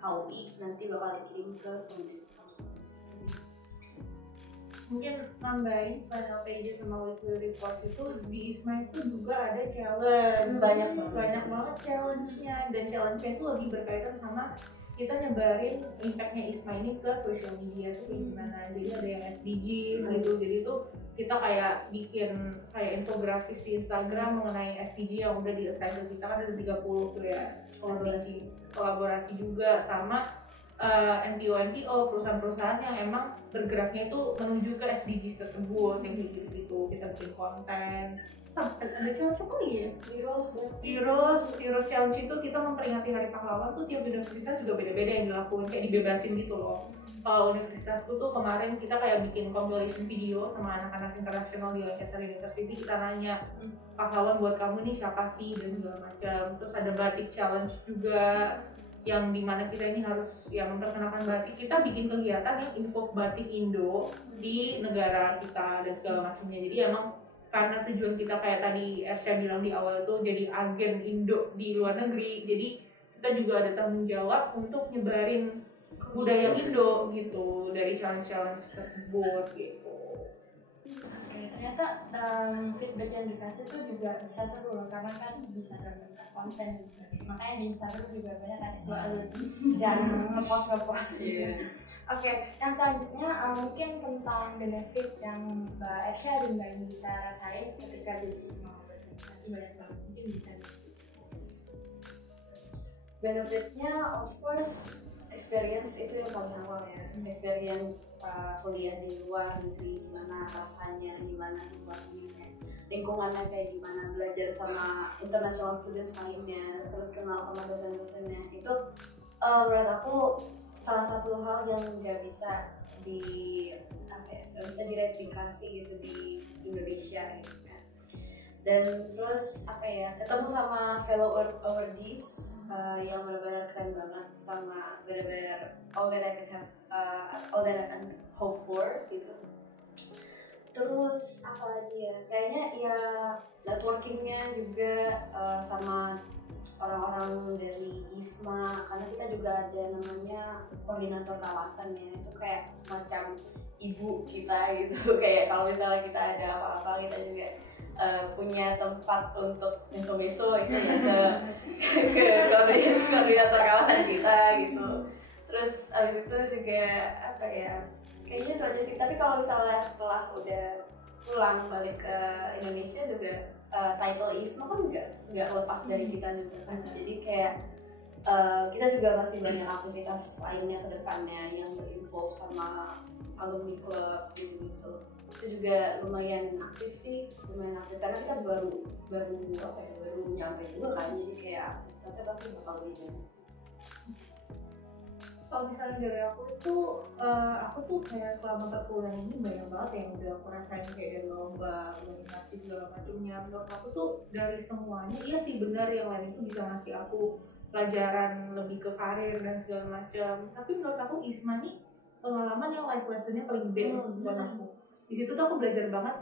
HUI, nanti bakal dikirim ke Kementerian Kampus. Mungkin nambahin selain LPJ sama weekly report itu di ISMA itu juga ada challenge, Banyak banget challenge-nya, dan challenge-nya itu lebih berkaitan sama kita nyebarin impact-nya ISMA ini ke social media tuh kayak gimana. Jadi ada yang SDGs gitu, jadi tuh kita kayak bikin kayak infografis di Instagram mengenai SDG yang udah di-assign ke kita, kan ada 30 tuh ya, kolaborasi juga sama NPO perusahaan-perusahaan yang emang bergeraknya itu menuju ke SDGs tersebut, yang gitu-gitu. Kita bikin konten. Ada challenge apa lagi ya? Heroes Challenge itu kita memperingati Hari Pahlawan tuh tiap universitas juga beda-beda yang dilakukan, kayak dibebasin gitu loh. Kalau universitasku tuh kemarin kita kayak bikin compilation video sama anak-anak internasional di Lancaster University, kita nanya pahlawan buat kamu nih siapa sih dan segala macam. Terus ada batik challenge juga yang dimana kita ini harus ya memperkenalkan batik. Kita bikin kegiatan yang info batik Indo di negara kita dan segala macamnya. Jadi emang karena tujuan kita kayak tadi Ersya bilang di awal itu jadi agen Indo di luar negeri, jadi kita juga ada tanggung jawab untuk nyebarin budaya Indo gitu dari challenge-challenge tersebut gitu. Oke, ternyata feedback yang dikasih tuh juga bisa seru loh, karena kan bisa dalam bentuk konten dan sebagainya. Makanya di Instagram juga banyak kan dan ngepost gitu. Oke, yang selanjutnya mungkin tentang benefit yang Mbak Ersya dan Mbak Indi bisa rasain ketika jadi ISMA berorganisasi, banyak banget, mungkin bisa. Benefitnya of course experience itu yang paling awal ya, experience kuliah di luar negeri, gimana rasanya, gimana situasinya, lingkungannya kayak gimana, belajar sama international students lainnya, terus kenal sama dosen-dosennya. Itu menurut aku salah satu hal yang nggak bisa direplikasi gitu di Indonesia gitu kan. Dan terus ketemu sama fellow awardees yang benar-benar keren banget, sama benar-benar all that I can hope for gitu. Terus apa lagi ya, kayaknya ya networkingnya juga sama orang-orang dari ISMA, karena kita juga ada namanya koordinator kawasan ya, itu kayak semacam ibu kita gitu. Kayak kalau misalnya kita ada apa-apa, kita juga punya tempat untuk meso-meso itu ya ke koordinator kawasan kita gitu. Terus abis itu juga kayaknya itu aja sih. Tapi kalau misalnya setelah udah pulang balik ke Indonesia juga title ISMA kan nggak lepas dari kita juga kan. Jadi kayak kita juga masih banyak aktivitas lainnya ke depannya yang berinvolve sama alumni club gitu. Itu juga lumayan aktif karena kita baru nyampe juga kan, jadi kayak aktivitasnya pasti bakal lebih banyak. Kalau misalnya dari aku tuh kayak selama perkuliahan ini banyak banget yang udah aku rasain, kayak dari lomba, organisasi segala macamnya. Menurut aku tuh dari semuanya, iya sih benar yang lain itu bisa ngasih aku pelajaran lebih ke karir dan segala macam. Tapi menurut aku ISMA nih pengalaman yang life lessonnya paling gede buat aku. Di situ tuh aku belajar banget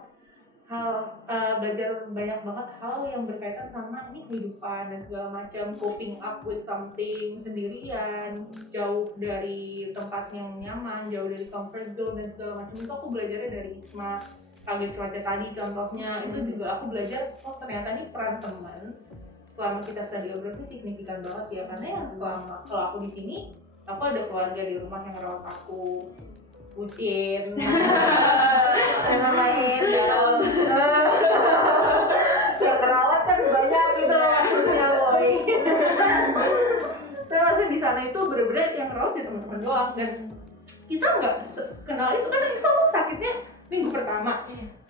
banyak banget hal yang berkaitan sama ini kehidupan dan segala macam, coping up with something sendirian, jauh dari tempat yang nyaman, jauh dari comfort zone dan segala macam. Itu aku belajarnya dari ISMA. Kaget cuaca tadi contohnya, itu juga aku belajar ternyata nih peran teman selama kita study abroad itu signifikan banget ya, karena yang selama kalau aku di sini aku ada keluarga di rumah yang rawat aku, bucin, Emang lain yang kerawat kan banyak gitu harusnya boy. Saya rasa di sana itu bener-bener yang rawat ya teman-teman doang, dan kita nggak kenal itu kan, itu sakitnya minggu pertama,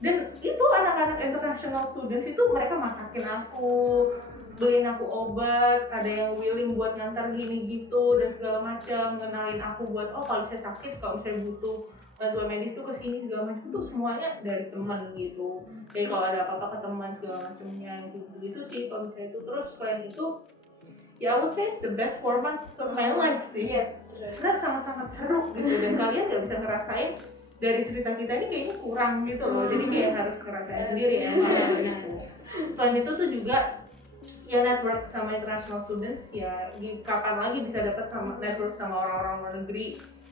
dan itu anak-anak international students itu mereka masakin aku, beliin aku obat, ada yang willing buat ngantar gini gitu dan segala macam, kenalin aku buat kalau saya sakit, kalau saya butuh bantuan medis tuh kesini segala macam, tuh semuanya dari teman gitu. Jadi kalau ada apa-apa ke teman segala macamnya gitu sih kalau misalnya itu. Terus selain itu ya I would say the best 4 months of my life sih. Karena sangat-sangat seru gitu, dan kalian gak bisa ngerasain dari cerita kita ini kayaknya kurang gitu loh, jadi kayak harus ngerasain sendiri ya gitu. Selain itu tuh juga ya network sama international students, ya di kapan lagi bisa dapat sama network sama orang-orang luar negeri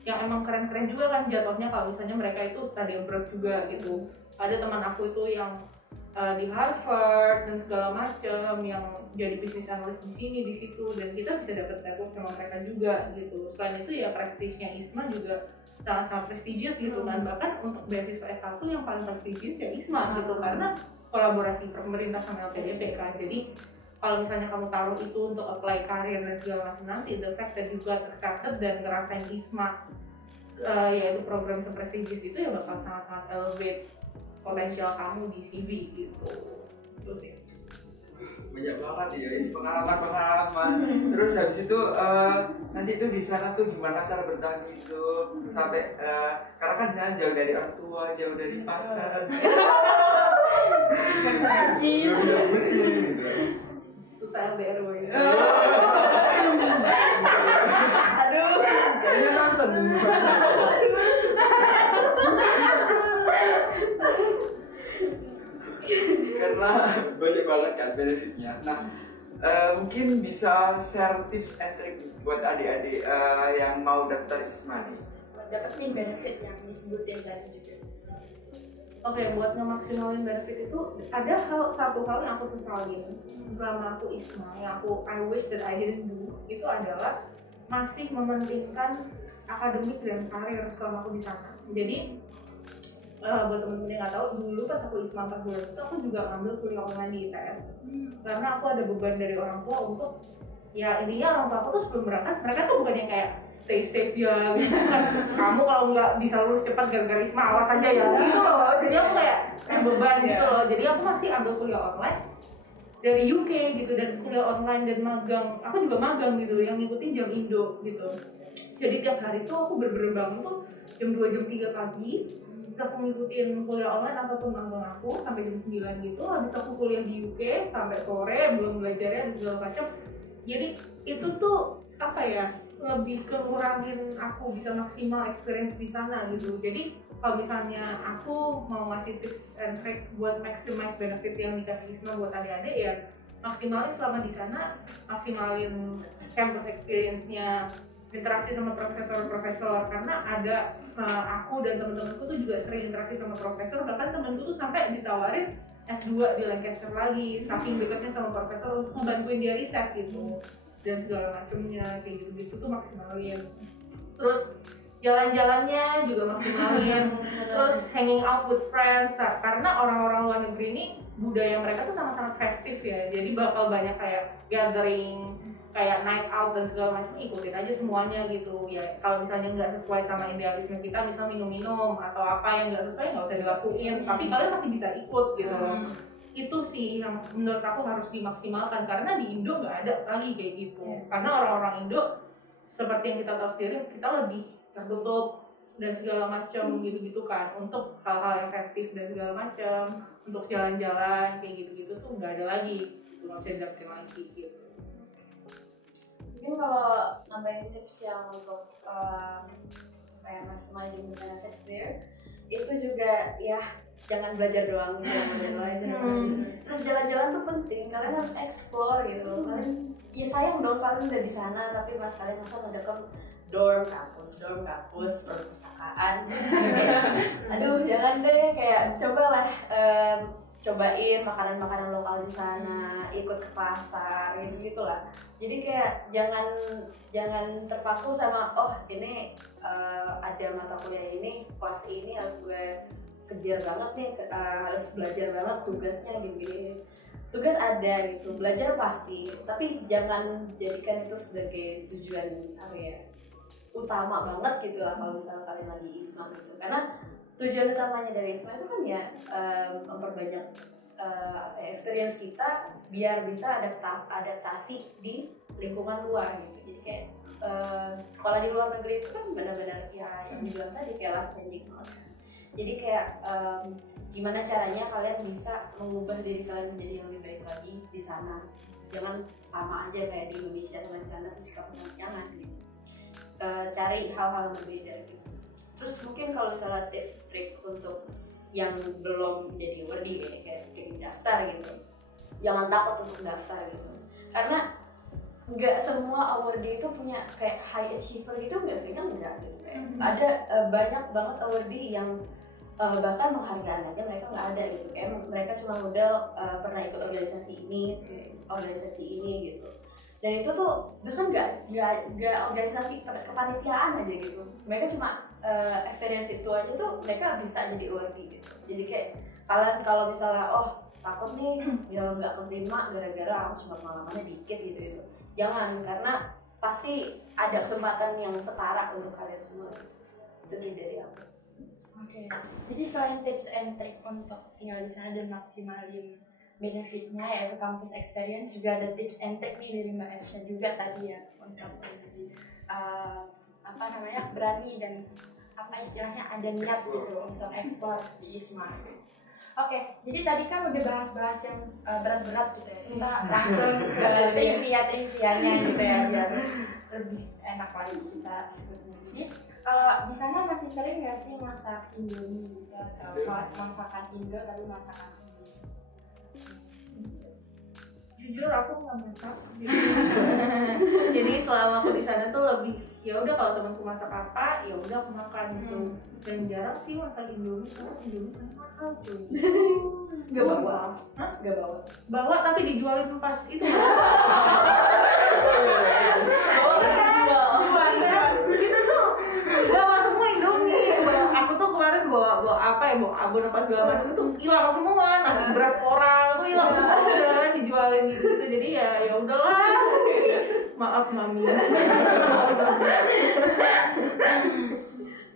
yang emang keren-keren juga kan jatuhnya kalau misalnya mereka itu study abroad juga gitu. Ada teman aku itu yang di Harvard dan segala macam yang jadi bisnis analis di sini di situ, dan kita bisa dapat network sama mereka juga gitu. Selain itu ya prestisnya ISMA juga sangat-sangat prestigious gitu kan, bahkan untuk beasiswa S1 yang paling prestigious ya ISMA gitu, karena kolaborasi pemerintah sama LPDP kan. Jadi kalau misalnya kamu taruh itu untuk apply karir dan segala macam, nanti the fact that juga accepted dan ngerasain ISMA yaitu program seprestigious itu ya bakal sangat-sangat elevate potensial kamu di CV gitu. Itu sih. Banyak banget ya ini pengalaman. Terus habis itu nanti itu di sana tuh gimana cara bertahan hidup sampai karena kan saya jauh dari orang tua, jauh dari pacar. Susah LDR woy. Aduh, kayaknya nonton. Karena banyak banget kan benefitnya. Nah, mungkin bisa share tips and trick buat adik-adik yang mau daftar ISMA nih. Dapetin benefit yang disebutin tadi juga. Oke, buat ngemaksimalin benefit itu ada satu hal yang aku sesalin selama aku ISMA, yang I wish that I didn't do, itu adalah masih mementingkan akademik dan karir selama aku di sana. Jadi buat temen-temen yang nggak tahu, dulu pas aku ISMA 4 bulan itu aku juga ngambil kuliah online di ITS karena aku ada beban dari orang tua untuk, ya intinya orang tua aku tuh sebelum berangkat, mereka tuh bukan yang kayak stay safe ya gitu kan, kamu kalau nggak bisa lulus cepat gara-gara ISMA awas aja ya gitu loh. Jadi aku kayak beban gitu loh, jadi aku masih ambil kuliah online dari UK gitu, dan kuliah online dan magang, aku juga magang gitu yang ngikutin jam Indo gitu. Jadi tiap hari tuh aku bener-bener bangun tuh jam 2 jam 3 pagi, bisa aku ngikutin kuliah online ataupun magang aku sampai jam 9 gitu. Habis aku kuliah di UK sampai sore, belum belajarnya dan segala macam. Jadi itu tuh apa ya, lebih ngurangin aku bisa maksimal experience di sana gitu. Jadi kalau misalnya aku mau ngasih tips and trick buat maximize benefit yang dikasih ISMA buat adik-adik, ya maksimalin selama di sana, maksimalin campus experience-nya, interaksi sama profesor-profesor, karena ada aku dan teman-temanku tuh juga sering interaksi sama profesor, bahkan temanku tuh sampai ditawarin S2 di Lancaster lagi, saking dekatnya sama profesor untuk ngebantuin dia riset gitu dan segala macamnya, kayak gitu-gitu tuh maksimalin. Terus jalan-jalannya juga maksimalin, terus hanging out with friends, karena orang-orang luar negeri ini budaya mereka tuh sangat-sangat festif ya, jadi bakal banyak kayak gathering, kayak night out dan segala macam, ikutin aja semuanya gitu ya. Kalau misalnya nggak sesuai sama idealisme kita, misal minum-minum atau apa yang nggak sesuai, nggak usah dilakuin, tapi kalian masih bisa ikut gitu loh. Itu sih yang menurut aku harus dimaksimalkan, karena di Indo nggak ada lagi kayak gitu. Karena orang-orang Indo seperti yang kita tahu sendiri, kita lebih tertutup dan segala macam gitu-gitu kan, untuk hal-hal yang festif dan segala macam, untuk jalan-jalan kayak gitu-gitu tuh nggak ada lagi, nggak bisa didapetin lagi gitu. Mungkin kalau nambahin tips yang untuk kayak maximizing the benefits there, itu juga ya jangan belajar doang, jangan belajar doang. Terus jalan-jalan tuh penting, kalian harus explore gitu. Kalian ya sayang dong kalian udah di sana, tapi pas kalian masa ngedekam dorm kampus, perpustakaan. Aduh jangan deh, kayak cobalah cobain makanan-makanan lokal di sana, ikut ke pasar gitu lah. Jadi kayak jangan terpaku sama ini ada mata kuliah ini, kelas ini harus gue kejar banget nih, harus belajar banget tugasnya gini. Tugas ada gitu, belajar pasti, tapi jangan jadikan itu sebagai tujuan utama banget gitu lah kalau misalnya kalian lagi ISMA gitu. Karena tujuan utamanya dari ISMA itu kan ya memperbanyak experience kita biar bisa adaptasi di lingkungan luar gitu. Jadi kayak sekolah di luar negeri itu kan benar-benar ya yang dibilang tadi kayak life changing banget kan. Jadi kayak gimana caranya kalian bisa mengubah diri kalian menjadi yang lebih baik lagi di sana. jangan sama aja kayak di Indonesia sama di sana tuh sikapnya sama, jangan gitu. Cari hal-hal yang berbeda gitu. Terus mungkin kalau misalnya tips trik untuk yang belum jadi awardee kayak daftar gitu, jangan takut untuk daftar gitu, karena nggak semua awardee itu punya kayak high achiever gitu, biasanya enggak gitu. Ada banyak banget awardee yang bahkan penghargaan aja mereka nggak ada gitu, kayak mereka cuma modal pernah ikut organisasi ini gitu, dan itu tuh bahkan nggak organisasi kepanitiaan aja gitu, mereka cuma experience itu aja tuh mereka bisa jadi awardee gitu. Jadi kayak kalian kalau misalnya takut nih ya nggak keterima gara-gara aku cuma pengalamannya dikit gitu, jangan, karena pasti ada kesempatan yang setara untuk kalian semua gitu. Itu sih dari aku. Oke, jadi selain tips and trick untuk tinggal di sana dan maksimalin benefitnya yaitu kampus experience, juga ada tips and trick nih dari Mbak Ersha juga tadi ya untuk berani dan istilahnya ada niat gitu untuk eksplor di ISMA. Oke, jadi tadi kan udah bahas-bahas yang berat-berat gitu ya, kita langsung ke trivia-trivianya gitu ya biar lebih enak lagi kita diskusi. Jadi di sana masih sering nggak sih masak Indomie gitu atau masakan Indo tapi masakan sendiri? Jujur aku nggak masak. Jadi selama aku di sana tuh lebih ya udah kalau temanku masak apa ya udah aku makan gitu. Dan jarang sih masak Indomie karena Indomie kan mahal cuy. Gak bawa? Hah? Gak bawa? Bawa tapi dijualin pas itu. Kita tuh bawa semua Indomie. Aku tuh kemarin bawa apa ya, bawa abon apa segala macam itu hilang semua, nasi beras orang tuh hilang semua, udah dijualin gitu. Jadi ya udahlah. Maaf mami.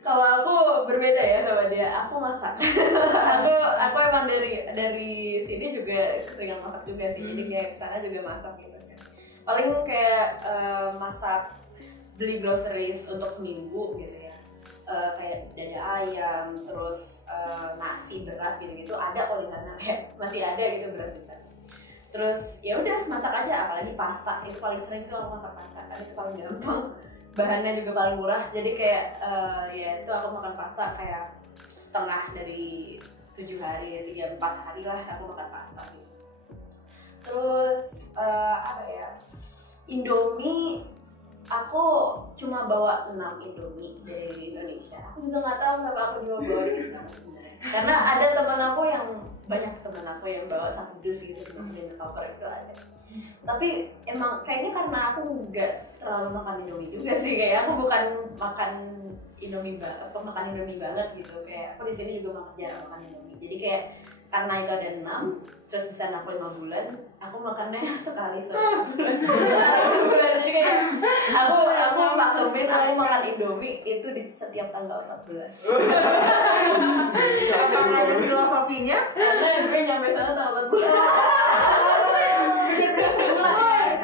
Kalau aku berbeda ya sama dia, aku masak. aku emang dari sini juga sering masak juga sih, jadi kayak kesana juga masak gitu kan. Paling kayak masak, beli groceries untuk seminggu gitu ya, kayak dada ayam, terus nasi, beras gitu ada kalau di sana, kayak masih ada gitu beras sisa. Terus ya udah masak aja, apalagi pasta itu paling sering tuh aku masak pasta karena itu paling gampang, bahannya juga paling murah. Jadi kayak ya itu aku makan pasta kayak setengah dari 7 hari, 3-4 hari lah aku makan pasta gitu. Terus apa ya, Indomie aku cuma bawa 6 Indomie dari Indonesia. Aku juga nggak tahu kenapa aku juga bawa itu sebenarnya. Karena ada banyak teman aku yang bawa 1 dus gitu dimasukin ke koper itu ada. Tapi emang kayaknya karena aku nggak terlalu makan Indomie juga sih, kayak aku bukan makan Indomie banget gitu. Kayak aku di sini juga jarang makan Indomie. Jadi kayak karena itu ada 6, terus di sana aku 5 bulan, aku makannya sekali sebulan. Jadi kayak aku maklumin aku makan Indomie itu di setiap tanggal 14. Apa ada filosofinya? Karena gue nyampe sana tanggal 14.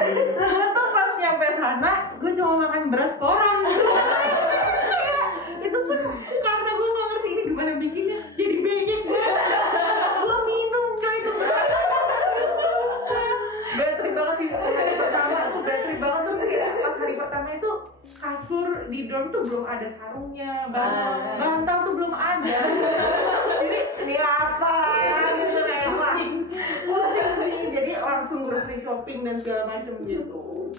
Gue tuh pas nyampe sana, gue cuma makan beras porang. Itu pun karena gue nggak ngerti ini gimana bikinnya, jadi bengek. Gue minum coy itu. Bateri banget sih hari pertama, bateri banget tuh kayak pas hari pertama itu kasur di dorm tuh belum ada sarungnya, bantal tuh belum ada. Jadi ini apa gitu kayak pusing sih. Jadi langsung grocery shopping dan segala macam gitu.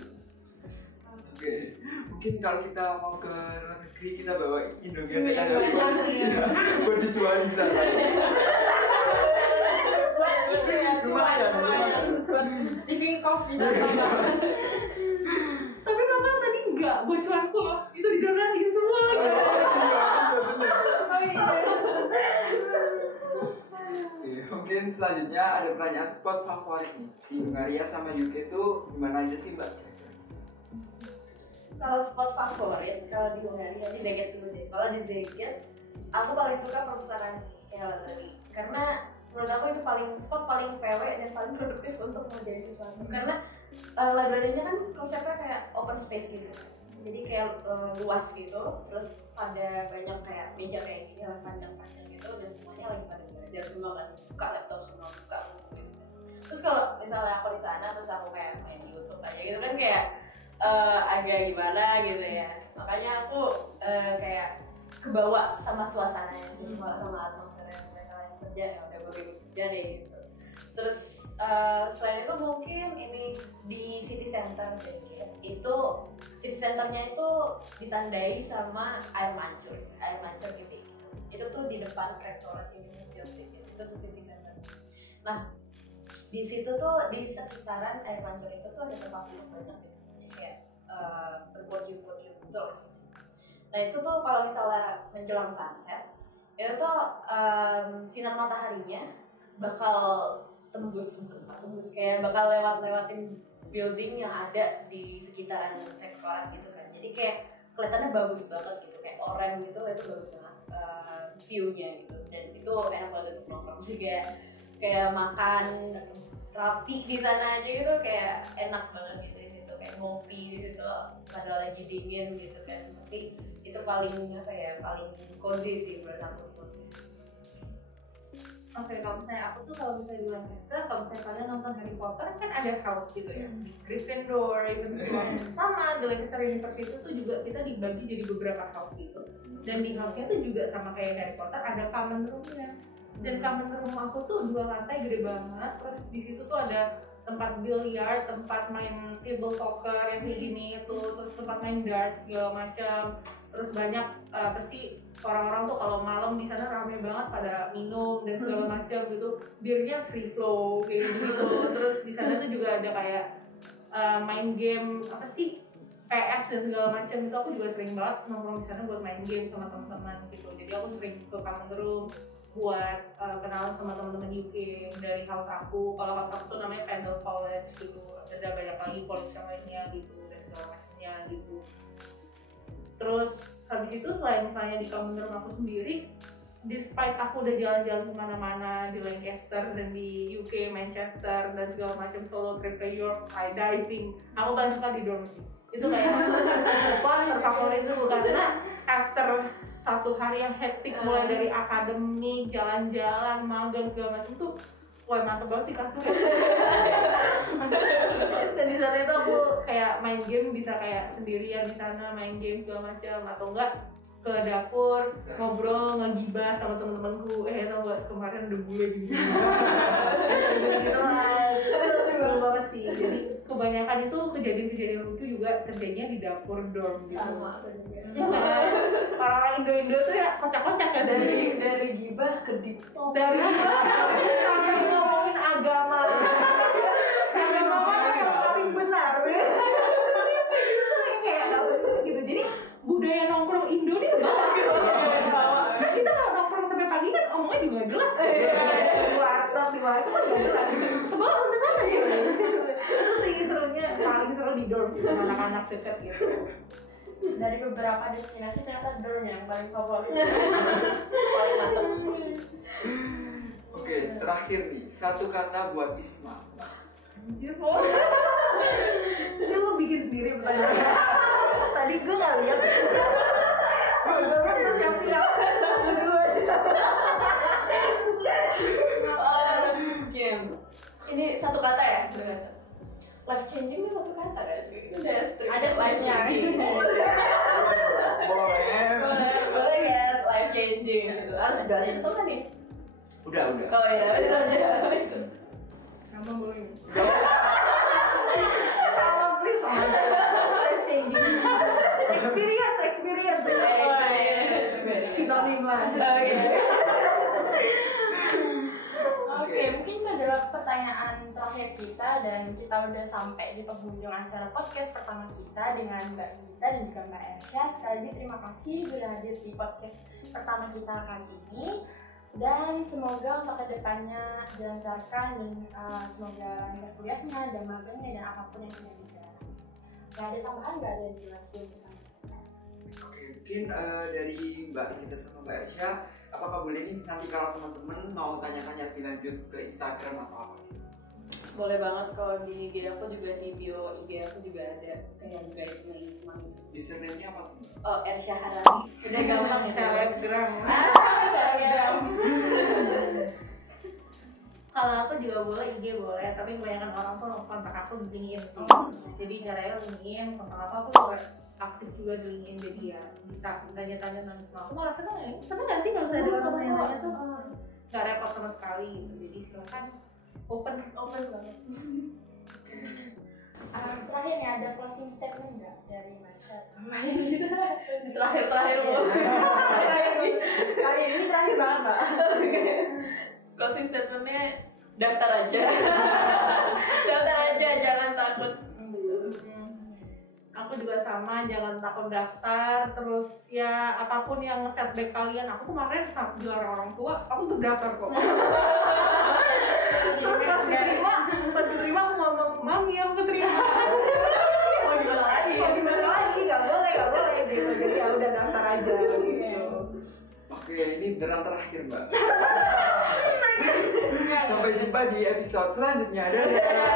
Oke, mungkin kalau kita mau ke luar negeri kita bawa Indomie aja buat dijual di sana. Lumayan. Living cost di sana. Tapi mama tadi enggak bocoranku loh, itu didonasiin semua lagi. Mungkin selanjutnya ada pertanyaan spot favorit nih di Hungaria sama UK tuh gimana aja sih Mbak? Kalau spot favorit, kalau di Hungaria di Szeged dulu deh. Kalau di Szeged, aku paling suka perpustakaan Helen tadi, karena menurut aku itu spot paling PW dan paling produktif untuk menjadi sesuatu. Karena library-nya kan konsepnya kayak open space gitu, jadi kayak luas gitu, terus ada banyak kayak meja kayak gini lah panjang-panjang gitu, dan semuanya lagi pada belajar semua kan, buka laptop semua, buka buku gitu. Terus kalau misalnya aku di sana terus aku kayak main YouTube aja gitu kan kayak agak gimana gitu ya. Makanya aku kayak kebawa sama suasananya sih, sama atmosfer yang mereka lagi kerja, ya udah gue kerja deh gitu. Terus selain itu mungkin ini di City Center jadi itu City Centernya itu ditandai sama air mancur gitu. Itu tuh di depan Rektorat Indonesia itu tuh City Center. Nah di situ tuh di sekitaran air mancur itu tuh ada tempat duduk banyak gitu, jadi kayak berpodium terus. Nah itu tuh kalau misalnya menjelang sunset itu tuh sinar mataharinya bakal tembus kayak bakal lewatin building yang ada di sekitaran rektorat gitu kan, jadi kayak kelihatannya bagus banget gitu, kayak oranye gitu, itu bagus banget view-nya gitu, dan itu enak banget untuk nongkrong juga, kayak makan rapi di sana aja gitu, kayak enak banget gitu di situ, kayak ngopi di situ padahal lagi dingin gitu kan, tapi itu paling cozy sih menurut aku seperti. Oke, kalau misalnya aku tuh kalau misalnya di Lancaster, kalau misalnya kalian nonton Harry Potter kan ada house gitu ya, Gryffindor, Ravenclaw, sama di Lancaster University itu juga kita dibagi jadi beberapa house gitu, dan di house-nya tuh juga sama kayak Harry Potter ada common room-nya, dan common room aku tuh 2 lantai gede banget, terus di situ tuh ada tempat biliar, tempat main table poker yang kayak gini itu, terus tempat main darts segala macam, terus banyak pasti orang-orang tuh kalau malam di sana ramai banget pada minum dan segala macam gitu, birnya free flow kayak gitu. Terus di sana tuh juga ada kayak main game apa sih, PS dan segala macam itu, aku juga sering banget nongkrong di sana buat main game sama teman-teman gitu. Jadi aku sering ke common room buat kenalan sama teman-teman UK dari house aku. Kalau house aku tuh namanya Pendle College gitu, ada banyak lagi college yang lainnya gitu dan segala macamnya gitu. Terus habis itu selain misalnya di common room aku sendiri, despite aku udah jalan-jalan kemana-mana di Lancaster dan di UK, Manchester dan segala macam, solo trip ke York, skydiving, aku paling suka di dorm sih. Itu kayak terfavorit itu karena after satu hari yang hektik mulai dari akademik, jalan-jalan, magang segala macam tuh, wah mantep banget sih kasur. Dan di sana itu aku kayak main game bisa kayak sendirian di sana main game segala macam, atau enggak ke dapur ngobrol ngegibah sama teman-temanku, tau gak kemarin ada bule di sini. Itu banget sih. Jadi kebanyakan itu kejadian-kejadian lucu juga terjadinya di dapur dorm gitu. Sama. Orang-orang Indo tuh ya kocak-kocak kan, dari gibah ke deep talk. Dari sampai ngomongin agama mana yang paling benar kayak apa sih gitu. Jadi budaya nongkrong Indo nih banget gitu. Kita kalau nongkrong sampai pagi kan omongnya juga jelas. Di warteg kan juga jelas. Sebaliknya sampai sana gitu. Itu sih serunya, paling seru di dorm gitu, anak-anak dekat gitu. Dari beberapa destinasi ternyata dorm yang paling favorit. Paling mantap. Oke, terakhir nih, satu kata buat Isma. Anjir, jadi lo bikin sendiri pertanyaan. Tadi gue gak lihat. Gue udah siap-siap. Berdua aja. Game. Ini satu kata ya? Life changing itu satu kata gak sih? Udah strict. Ada slide-nya. Boleh ya, life changing gitu. Harus jelasin itu kan nih? Udah. Oh iya, bisa aja. Kamu boleh. Sama please. Life changing. Experience. Sinonim lah. Oke, mungkin itu adalah pertanyaan terakhir kita dan kita udah sampai di penghujung acara podcast pertama kita dengan Mbak Gita dan juga Mbak Ersha. Sekali lagi terima kasih sudah hadir di podcast pertama kita kali ini, dan semoga untuk kedepannya dilancarkan dan semoga lancar kuliahnya dan magangnya dan apapun yang sudah dijalani. Gak ada tambahan, gak ada yang jelas kita. Oke, mungkin dari Mbak Gita sama Mbak Ersha, apakah boleh nih nanti kalau teman-teman mau tanya-tanya dilanjut ke Instagram atau apa sih? Boleh banget, kalau di IG aku juga, di bio IG aku juga ada kayak guide-nya Isma. Username-nya apa tuh? Oh, Ersha Harani. Sudah gampang ya. Selebgram. Selebgram. Kalau aku juga boleh, IG boleh, tapi kebanyakan orang tuh kontak aku di LinkedIn sih. Jadi caranya LinkedIn, kontak aku juga aktif juga di LinkedIn, jadi ya bisa tanya-tanya nanti sama aku. Malah seneng gak sih kalau saya ada orang nanya tuh gak repot sama sekali gitu. Jadi silakan open banget. Terakhir nih, ada closing statement nggak dari Maca? Terakhir Kali ini terakhir banget Mbak. closing statementnya daftar aja. Daftar aja, jangan takut. Aku juga sama, jangan takut daftar. Terus ya apapun yang setback kalian, aku kemarin dilarang orang tua, aku tuh daftar kok. Pas terima aku ngomong, mami aku keterima. Mau gimana lagi, gak boleh gitu. Jadi ya udah daftar aja gitu. Oke, ini beneran terakhir Mbak. Sampai jumpa di episode selanjutnya. Dadah.